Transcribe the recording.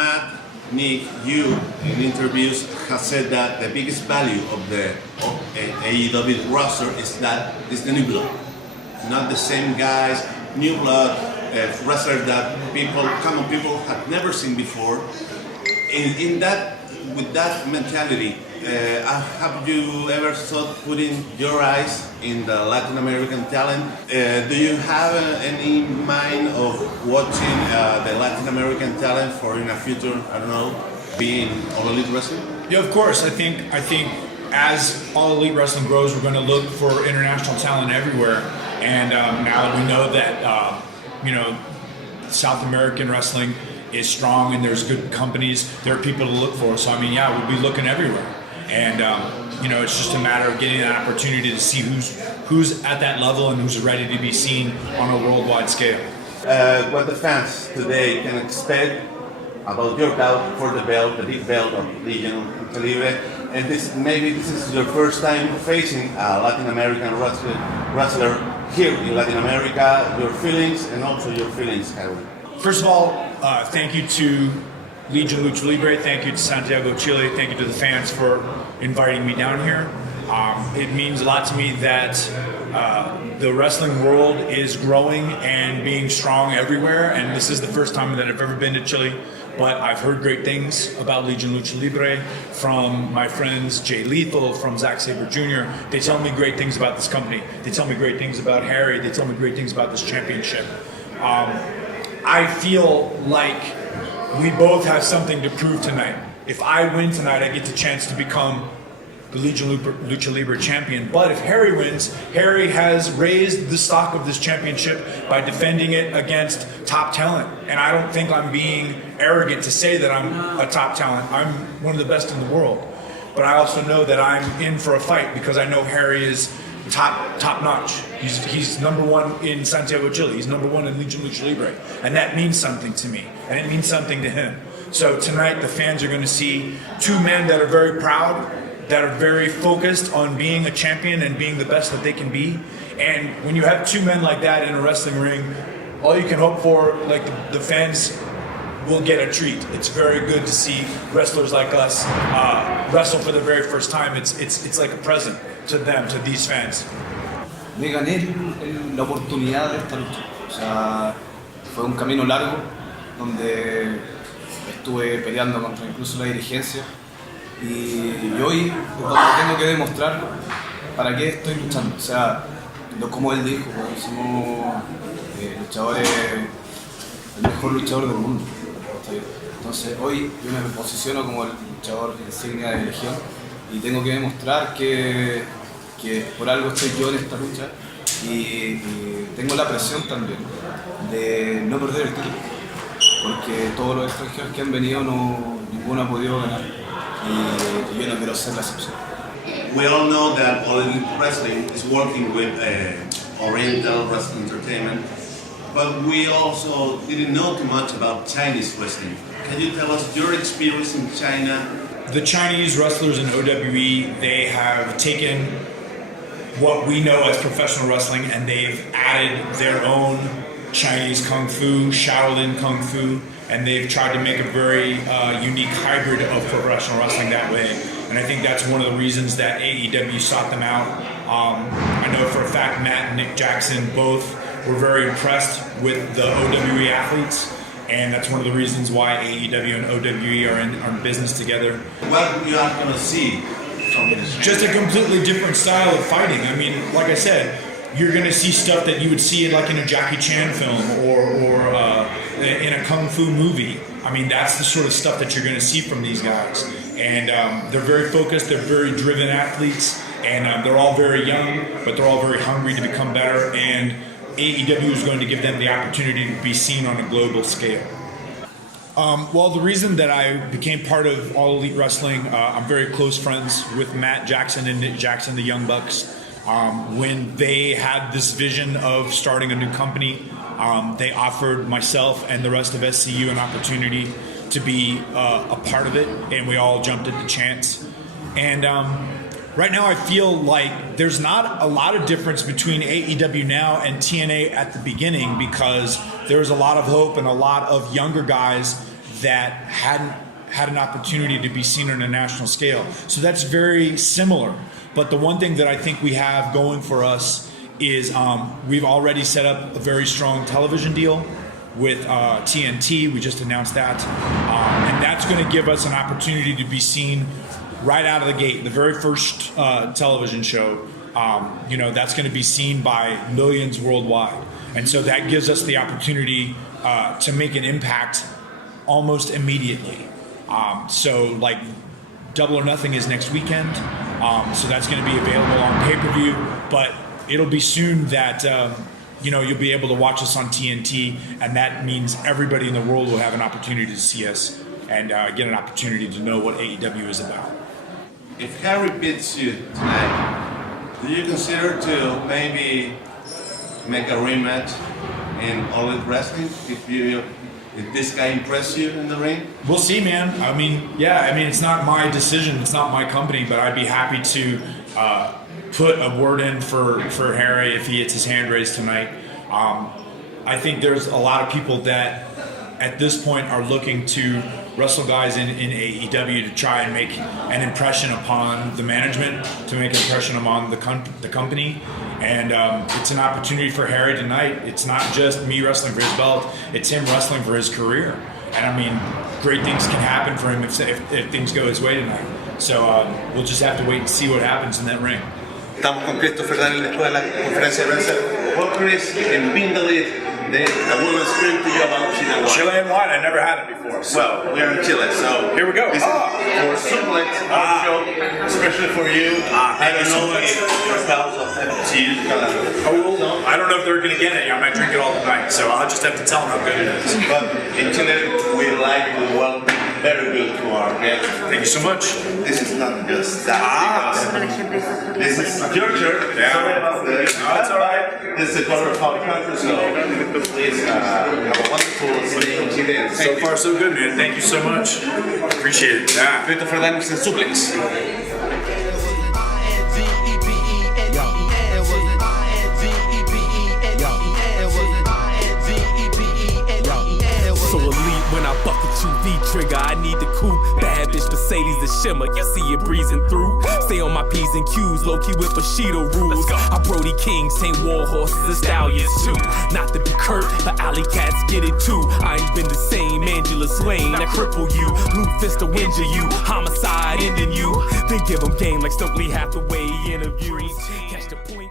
Matt, Nick, you in interviews have said that the biggest value of the AEW roster is that it's the new blood, not the same guys, new blood, wrestlers that common people have never seen before. With that mentality, have you ever thought putting your eyes in the Latin American talent? Do you have any mind of watching the Latin American talent for in a future, I don't know, being All Elite Wrestling? Yeah, of course. I think as All Elite Wrestling grows, we're going to look for international talent everywhere. And now that we know that, South American wrestling is strong and there's good companies, there are people to look for. So, we'll be looking everywhere. And, it's just a matter of getting that opportunity to see who's at that level and who's ready to be seen on a worldwide scale. What the fans today can expect about your bout for the big belt of Legión Lucha Libre, and this is your first time facing a Latin American wrestler here in Latin America. Your feelings and also your feelings, Harry. First of all, thank you to Legión Lucha Libre, thank you to Santiago, Chile, thank you to the fans for inviting me down here. It means a lot to me that the wrestling world is growing and being strong everywhere, and this is the first time that I've ever been to Chile, but I've heard great things about Legión Lucha Libre from my friends Jay Lethal, from Zack Sabre Jr. They tell me great things about this company. They tell me great things about Harry. They tell me great things about this championship. I feel like we both have something to prove tonight. If I win tonight, I get the chance to become the Legión Lucha Libre champion. But if Harry wins, Harry has raised the stock of this championship by defending it against top talent. And I don't think I'm being arrogant to say that I'm a top talent. I'm one of the best in the world. But I also know that I'm in for a fight because I know Harry is top notch. He's number one in Santiago, Chile. He's number one in Legión Lucha Libre. And that means something to me. And it means something to him. So tonight the fans are going to see two men that are very proud, that are very focused on being a champion and being the best that they can be. And when you have two men like that in a wrestling ring, all you can hope for, like the fans will get a treat. It's very good to see wrestlers like us wrestle for the very first time. It's like a present to them, to these fans. Me gané la oportunidad de esta lucha. O sea, fue un camino largo donde estuve peleando contra incluso la dirigencia. Y hoy es donde tengo que demostrar para qué estoy luchando. O sea, como él dijo, somos luchadores, el mejor luchador del mundo. Entonces hoy yo me posiciono como el luchador insignia de Legión y tengo que demostrar que por algo estoy yo en esta lucha y tengo la presión también de no perder el título, porque todos los extranjeros que han venido ninguno ha podido ganar. Y yo no quiero ser la excepción. We all know that All Elite Wrestling is working with Oriental Wrestling Entertainment, but we also didn't know too much about Chinese wrestling. Can you tell us your experience in China? The Chinese wrestlers in OWE, they have taken what we know as professional wrestling and they've added their own Chinese Kung Fu, Shaolin Kung Fu, and they've tried to make a very unique hybrid of professional wrestling that way. And I think that's one of the reasons that AEW sought them out. I know for a fact Matt and Nick Jackson both were very impressed with the OWE athletes, and that's one of the reasons why AEW and OWE are in business together. What you are going to see from this? Just a completely different style of fighting. I mean, like I said, you're going to see stuff that you would see like in a Jackie Chan film or in a Kung Fu movie. I mean, that's the sort of stuff that you're going to see from these guys. And they're very focused, they're very driven athletes, and they're all very young, but they're all very hungry to become better. And AEW is going to give them the opportunity to be seen on a global scale. Well, the reason that I became part of All Elite Wrestling, I'm very close friends with Matt Jackson and Nick Jackson, the Young Bucks. When they had this vision of starting a new company, they offered myself and the rest of SCU an opportunity to be a part of it, and we all jumped at the chance. And right now I feel like there's not a lot of difference between AEW now and TNA at the beginning, because there's a lot of hope and a lot of younger guys that hadn't had an opportunity to be seen on a national scale. So that's very similar. But the one thing that I think we have going for us is we've already set up a very strong television deal with TNT. We just announced that. And that's going to give us an opportunity to be seen right out of the gate. The very first television show, that's going to be seen by millions worldwide. And so that gives us the opportunity to make an impact almost immediately. So like Double or Nothing is next weekend. So that's going to be available on pay-per-view, but it'll be soon that you'll be able to watch us on TNT, and that means everybody in the world will have an opportunity to see us and get an opportunity to know what AEW is about. If Harry beats you tonight, do you consider to maybe make a rematch in All Elite Wrestling if this guy impressed you in the ring? We'll see, man. I mean, it's not my decision. It's not my company, but I'd be happy to put a word in for Harry if he gets his hand raised tonight. I think there's a lot of people that at this point are looking to wrestle guys in AEW to try and make an impression upon the management, to make an impression upon the company. And it's an opportunity for Harry tonight. It's not just me wrestling for his belt, it's him wrestling for his career. And I mean, great things can happen for him if things go his way tonight. So we'll just have to wait and see what happens in that ring. Estamos con Christopher Daniel después de la conferencia de prensa. Well, Chris, in being the lead, I want to explain to you about Chilean wine. Chilean wine, I never had it before. Well, we are in Chile, so here we go. This is for Suplex, our show, especially for you. I don't know if your pals of cheese. I don't know if they're going to get it. I might drink it all tonight, so I'll just have to tell them how good it is. But in Chile, we like to welcome very good to our guests. Thank you so much. This is not just that. This is your shirt. Yeah. Sorry about this. No, it's all right. This is the color of our country, so please have a wonderful stay in Chile. And So far, so good, man. Thank you so much. Appreciate it. Yeah. Christopher Daniel and Suplex. So elite when I bucket you V-trigger. I need the coupe, bad bitch Mercedes the shimmer. You see it breezing through. Stay on my P's and Q's, low-key with Bushido rules. I Brody Kings, same war horses and stallions too. Not to be curt, but alley cats get it too. I ain't been the same, Angela Swain. I cripple you, blue fist to injure you. Homicide ending you. Then give them game like Stokely Hathaway interviews. Catch the point.